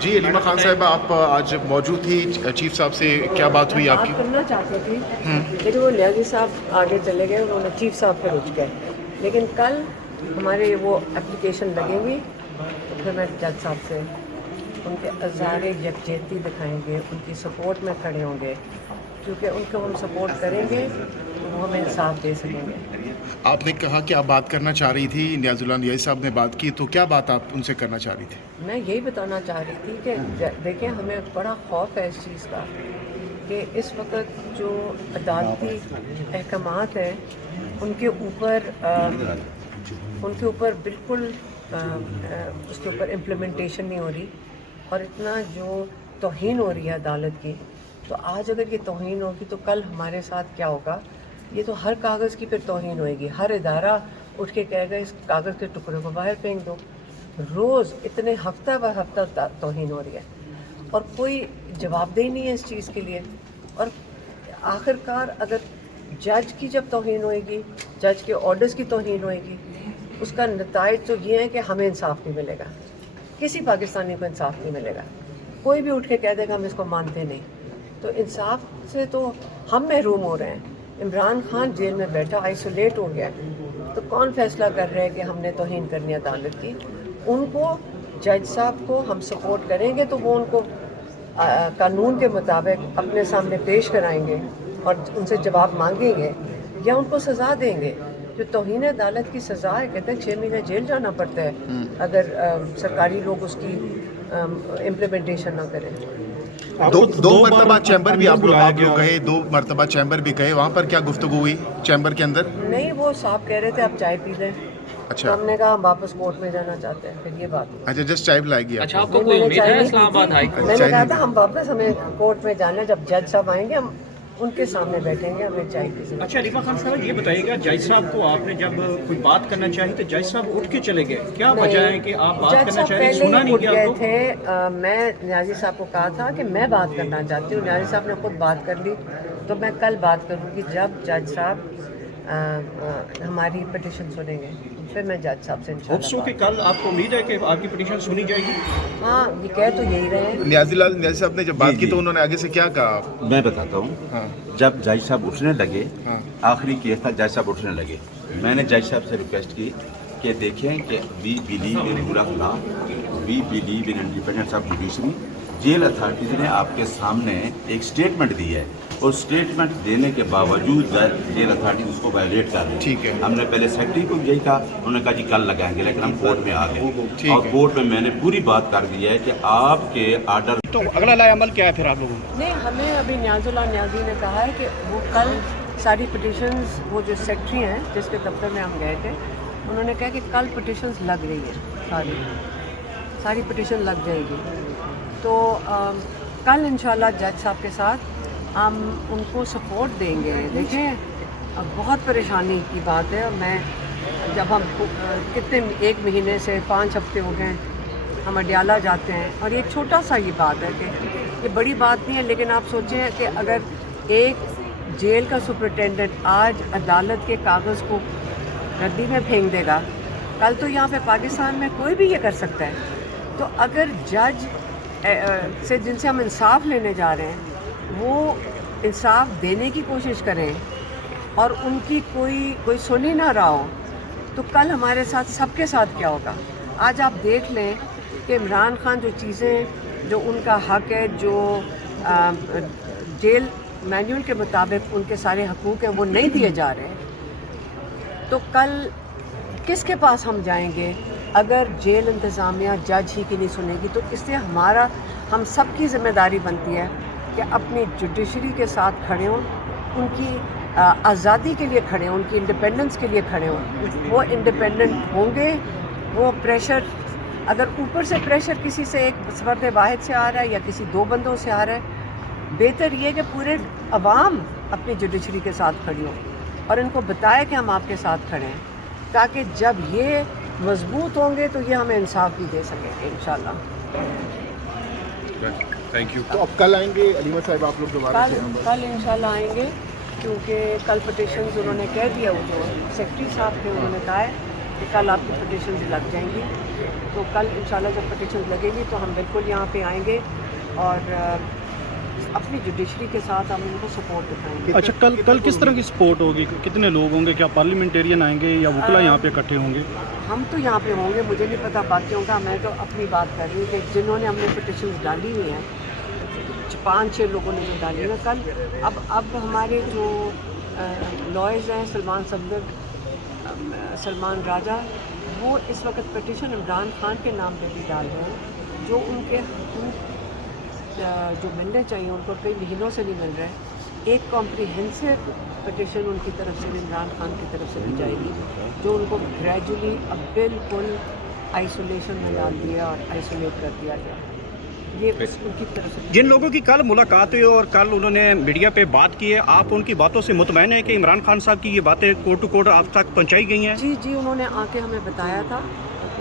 جی علیمہ خان صاحبہ، آپ آج موجود تھی چیف صاحب سے، کیا بات ہوئی آپ کی؟ بات کرنا چاہتی تھی لیکن وہ نیازی صاحب آگے چلے گئے، انہوں نے چیف صاحب پہ رک گئے. لیکن کل ہمارے وہ اپلیکیشن لگیں گی تو پھر میں جج صاحب سے ان کے اظہار یکجہتی دکھائیں گے، ان کی سپورٹ میں کھڑے ہوں گے، کیونکہ ان کو ہم سپورٹ کریں گے تو وہ ہمیں انصاف دے سکیں گے. آپ نے کہا کہ آپ بات کرنا چاہ رہی تھی، نیاز اللہ نیازی صاحب نے بات کی، تو کیا بات آپ ان سے کرنا چاہ رہی تھی؟ میں یہی بتانا چاہ رہی تھی کہ دیکھیں ہمیں بڑا خوف ہے اس چیز کا کہ اس وقت جو عدالتی احکامات ہیں ان کے اوپر بالکل اس کے اوپر امپلیمنٹیشن نہیں ہو رہی، اور اتنا جو توہین ہو رہی ہے عدالت کی. تو آج اگر یہ توہین ہوگی تو کل ہمارے ساتھ کیا ہوگا؟ یہ تو ہر کاغذ کی پھر توہین ہوئے گی. ہر ادارہ اٹھ کے کہے گا اس کاغذ کے ٹکڑے کو باہر پھینک دو. روز اتنے ہفتہ بہ ہفتہ توہین ہو رہی ہے اور کوئی جواب دہی نہیں ہے اس چیز کے لیے. اور آخر کار اگر جج کی جب توہین ہوئے گی، جج کے آرڈرز کی توہین ہوئے گی، اس کا نتائج تو یہ ہے کہ ہمیں انصاف نہیں ملے گا، کسی پاکستانی کو انصاف نہیں ملے گا. کوئی بھی اٹھ کے کہہ دے گا ہم اس کو مانتے نہیں. تو انصاف سے تو ہم محروم ہو رہے ہیں. عمران خان جیل میں بیٹھا آئسولیٹ ہو گیا، تو کون فیصلہ کر رہے ہیں کہ ہم نے توہین کرنی عدالت کی؟ ان کو جج صاحب کو ہم سپورٹ کریں گے تو وہ ان کو قانون کے مطابق اپنے سامنے پیش کرائیں گے اور ان سے جواب مانگیں گے یا ان کو سزا دیں گے. جو توہین عدالت کی سزا ہے، کہتے ہیں 6 مہینے جیل جانا پڑتا ہے اگر سرکاری لوگ اس کی امپلیمنٹیشن نہ کریں. دو مرتبہ چیمبر بھی آپ لوگ گئے، 2 مرتبہ چیمبر بھی گئے، وہاں پر کیا گفتگو ہوئی چیمبر کے اندر؟ نہیں، وہ صاحب کہہ رہے تھے آپ چائے پی لیں. اچھا ہم نے کہا ہم واپس کورٹ میں جانا چاہتے ہیں. پھر یہ بات ہوئی. اچھا، جسٹ چائے پلائے گی اچھا، آپ آپ کو کوئی امید ہے اسلام آباد ہائی میں نے کہا تھا ہم واپس ہمیں کورٹ میں جانا ہے، جب جج صاحب آئیں گے ہم ان کے سامنے بیٹھیں گے، ہمیں چائے کی ضرورت. اچھا علیمہ خان صاحب یہ بتائیے گا، جج صاحب کو آپ نے جب کوئی بات کرنا چاہی تو جج صاحب اٹھ کے چلے گئے، کیا وجہ ہے کہ آپ بات کرنا چاہ رہے سنا نہیں گیا گئے آپ کو؟ تھے. میں نیازی صاحب کو کہا تھا کہ میں بات کرنا چاہتی ہوں. نیازی صاحب نے خود بات کر لی تو میں کل بات کروں گی جب جج صاحب ہماری پٹیشن سنیں گے، پھر میں جج صاحب سے ہوپسو کہ کل آپ کو امید ہے کہ آپ کی پٹیشن سنی جائے گی؟ ہاں، یہ کہہ تو یہی رہے ہیں. نیازی صاحب نے جب بات کی تو انہوں نے آگے سے کیا کہا؟ میں بتاتا ہوں. جب جج صاحب اٹھنے لگے، آخری کیس تک جج صاحب اٹھنے لگے، میں نے جج صاحب سے ریکویسٹ کی کہ دیکھیں کہ we believe in rule of law, we believe in independence of judiciary. Jail authorities نے آپ کے سامنے ایک اسٹیٹمنٹ دی ہے، اور اسٹیٹمنٹ دینے کے باوجود جیل اتھارٹیز اس کو وائلیٹ کر رہی ہے. ٹھیک ہے. ہم نے پہلے سیکرٹری کو یہی کہا، انہوں نے کہا جی کل لگائیں گے، لیکن ہم کورٹ میں آ گئے اور کورٹ میں میں نے پوری بات کر دی ہے کہ آپ کے آرڈر. تو اگلا لائے عمل کیا ہے پھر آپ لوگوں کو؟ نہیں، ہمیں ابھی نیاز اللہ نیازی نے کہا ہے کہ وہ کل ساری پٹیشنز، وہ جو سیکرٹری ہیں جس کے دفتر میں ہم گئے تھے، انہوں نے کہا کہ کل پٹیشنز لگ رہی ہیں، ساری پٹیشن لگ جائے گی. تو کل انشاءاللہ جج صاحب کے ساتھ ہم ان کو سپورٹ دیں گے. دیکھیں بہت پریشانی کی بات ہے. میں جب ہم کتنے 1 مہینے سے 5 ہفتے ہو گئے ہم اڈیالہ جاتے ہیں، اور یہ چھوٹا سا یہ بات ہے کہ یہ بڑی بات نہیں ہے، لیکن آپ سوچیں کہ اگر ایک جیل کا سپرنٹینڈنٹ آج عدالت کے کاغذ کو ردی میں پھینک دے گا، کل تو یہاں پہ پاکستان میں کوئی بھی یہ کر سکتا ہے. تو اگر جج سے جن سے ہم انصاف لینے جا رہے ہیں وہ انصاف دینے کی کوشش کریں اور ان کی کوئی سن ہی نہ رہا ہو، تو کل ہمارے ساتھ سب کے ساتھ کیا ہوگا؟ آج آپ دیکھ لیں کہ عمران خان جو چیزیں، جو ان کا حق ہے، جو جیل مینول کے مطابق ان کے سارے حقوق ہیں وہ نہیں دیے جا رہے. تو کل کس کے پاس ہم جائیں گے اگر جیل انتظامیہ جج ہی کی نہیں سنے گی؟ تو اس لیے ہم سب کی ذمہ داری بنتی ہے کہ اپنی جوڈیشری کے ساتھ کھڑے ہوں، ان کی آزادی کے لیے کھڑے ہوں، ان کی انڈیپینڈنس کے لیے کھڑے ہوں. وہ انڈیپینڈنٹ ہوں گے. وہ پریشر، اگر اوپر سے پریشر کسی سے، ایک فرد واحد سے آ رہا ہے یا کسی 2 بندوں سے آ رہا ہے، بہتر یہ کہ پورے عوام اپنی جوڈیشری کے ساتھ کھڑی ہو اور ان کو بتائے کہ ہم آپ کے ساتھ کھڑے ہیں، تاکہ جب یہ مضبوط ہوں گے تو یہ ہمیں انصاف بھی دے سکیں گے انشاءاللہ. Thank you. تو اب کل آئیں گے علیمہ صاحب آپ لوگ دوبارہ سے؟ کل انشاءاللہ آئیں گے، کیونکہ کل پٹیشنز انہوں نے کہہ دیا، وہ جو سیکرٹری صاحب تھے انہوں نے کہا ہے کہ کل آپ کی پٹیشنز لگ جائیں گی. تو کل انشاءاللہ جب پٹیشن لگے گی تو ہم بالکل یہاں پہ آئیں گے اور اپنی جوڈیشری کے ساتھ ہم ان کو سپورٹ دکھائیں گے. اچھا کل کس طرح کی سپورٹ ہوگی؟ کتنے لوگ ہوں گے؟ کیا پارلیمنٹیرین آئیں گے یا وکلا یہاں پہ اکٹھے ہوں گے؟ ہم تو یہاں پہ ہوں گے, مجھے نہیں پتا باقیوں کا, میں تو اپنی بات کر رہی ہوں کہ جنہوں نے ہم نے پٹیشن ڈالی ہوئی ہیں 5-6 لوگوں نے جو ڈالی ہیں کل. اب ہمارے جو لائرز ہیں سلمان راجہ, وہ اس وقت پٹیشن عمران خان کے نام پہ بھی ڈال رہے ہیں, جو ان کے حقوق جو ملنے چاہیے ان کو کئی مہینوں سے نہیں مل رہے. ایک کمپریہنسو پٹیشن ان کی طرف سے عمران خان کی طرف سے بھی جائے گی, جو ان کو گریجولی اب بالکل آئسولیشن میں ڈال دیا اور آئسولیٹ کر دیا گیا. یہ ان کی طرف سے جن لوگوں کی کل ملاقات ہوئی اور کل انہوں نے میڈیا پہ بات کی ہے, آپ ان کی باتوں سے مطمئن ہیں کہ عمران خان صاحب کی یہ باتیں کورٹ ٹو کورٹ آپ تک پہنچائی گئی ہیں؟ جی انہوں نے آ کے ہمیں بتایا تھا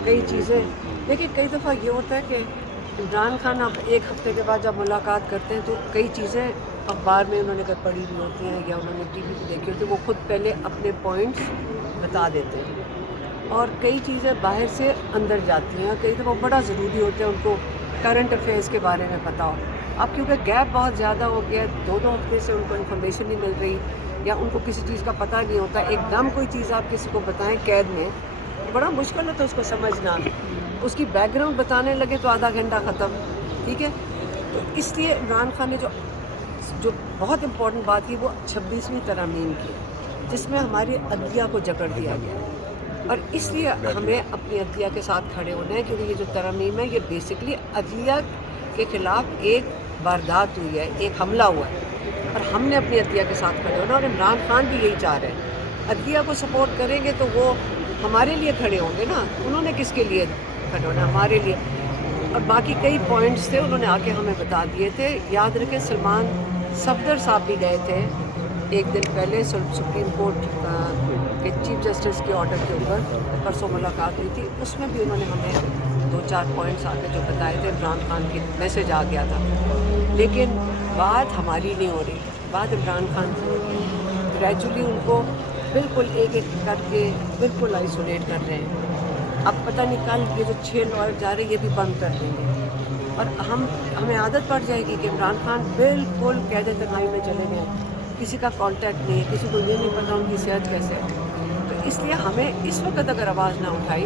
کئی چیزیں. دیکھیے کئی دفعہ یہ ہوتا ہے کہ عمران خان اب ایک ہفتے کے بعد جب ملاقات کرتے ہیں تو کئی چیزیں اخبار میں انہوں نے پڑھی ہوئی ہوتی ہیں یا انہوں نے ٹی وی پہ دیکھی ہوتی ہے, وہ خود پہلے اپنے پوائنٹس بتا دیتے ہیں اور کئی چیزیں باہر سے اندر جاتی ہیں. کئی دفعہ بڑا ضروری ہوتا ہے ان کو کرنٹ افیئرس کے بارے میں پتہ ہو. اب کیونکہ گیپ بہت زیادہ ہو گیا ہے, 2 ہفتے سے ان کو انفارمیشن نہیں مل رہی یا ان کو کسی چیز کا پتہ نہیں ہوتا. ایک دم کوئی چیز آپ کسی کو بتائیں قید میں, بڑا مشکل ہوتا ہے اس کو سمجھنا. اس کی بیک گراؤنڈ بتانے لگے تو آدھا گھنٹہ ختم. ٹھیک ہے, تو اس لیے عمران خان نے جو بہت امپورٹنٹ بات کی وہ 26ویں ترامیم کی, جس میں ہماری عدلیہ کو جکڑ دیا گیا. اور اس لیے ہمیں اپنی عدلیہ کے ساتھ کھڑے ہونا ہے, کیونکہ یہ جو ترامیم ہے یہ بیسکلی عدلیہ کے خلاف ایک واردات ہوئی ہے, ایک حملہ ہوا ہے, اور ہم نے اپنی عدلیہ کے ساتھ کھڑے ہونا. اور عمران خان بھی یہی چاہ رہے ہیں, عدلیہ کو سپورٹ کریں گے تو وہ ہمارے لیے کھڑے ہوں گے نا. انہوں نے کس کے لیے کھڑے ہونا؟ ہمارے لیے. اور باقی کئی پوائنٹس تھے انہوں نے آ کے ہمیں بتا دیے تھے. یاد رکھیں سلمان صفدر صاحب بھی گئے تھے ایک دن پہلے سپریم کورٹ کے چیف جسٹس کے آرڈر کے اوپر, پرسوں ملاقات ہوئی تھی, اس میں بھی انہوں نے ہمیں 2-4 پوائنٹس آ کے جو بتائے تھے. عمران خان کی میسج آ گیا تھا, لیکن بات ہماری نہیں ہو رہی, بات عمران خان کی ہو رہی ہے. گریجولی ان کو بالکل ایک ایک کر کے بالکل آئسولیٹ کر رہے ہیں. اب پتہ نہیں کل یہ جو 6 لائر جا رہے ہیں یہ بھی بند کر دیں گے, اور ہمیں عادت پڑ جائے گی کہ عمران خان بالکل قید تنہائی میں چلے گئے, کسی کا کانٹیکٹ نہیں, کسی کو یہ نہیں پتا ان کی صحت کیسے ہے. تو اس لیے ہمیں اس وقت اگر آواز نہ اٹھائی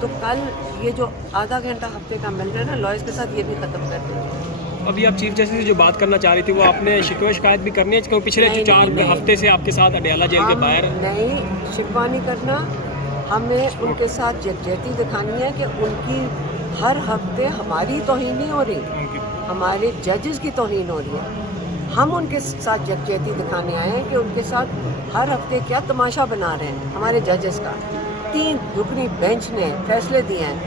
تو کل یہ جو آدھا گھنٹہ ہفتے کا مل رہا ہے نا لائرز کے ساتھ, یہ بھی ختم کر دیں گے. ابھی آپ چیف جسٹس سے جو بات کرنا چاہ رہی تھی وہ آپ نے شکوہ شکایت بھی کرنی ہے, کیونکہ پچھلے جو 4 ہفتے سے آپ کے ساتھ اڈیالہ جیل کے باہر نہیں شکوہ نہیں کرنا. ہمیں ان کے ساتھ یکجہتی دکھانی ہے کہ ان کی ہر ہفتے ہماری توہین نہیں ہو رہی, ہمارے ججز کی توہین ہو رہی ہے. ہم ان کے ساتھ یکجہتی دکھانے آئے ہیں کہ ان کے ساتھ ہر ہفتے کیا تماشا بنا رہے ہیں ہمارے ججز کا. 3 رکنی بینچ نے فیصلے دیے ہیں,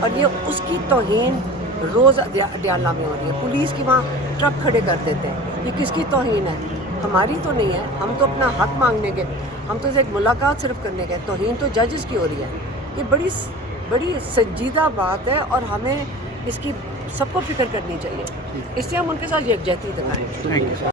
اور یہ اس کی توہین روز اڈیالہ میں ہو رہی ہے. پولیس کی وہاں ٹرک کھڑے کر دیتے ہیں. یہ کس کی توہین ہے؟ ہماری تو نہیں ہے. ہم تو اپنا حق مانگنے کے, ہم تو ایک ملاقات صرف کرنے گئے. توہین تو ججز کی ہو رہی ہے. یہ بڑی سنجیدہ بات ہے, اور ہمیں اس کی سب کو فکر کرنی چاہیے. اس سے ہم ان کے ساتھ یکجہتی دکھائیں.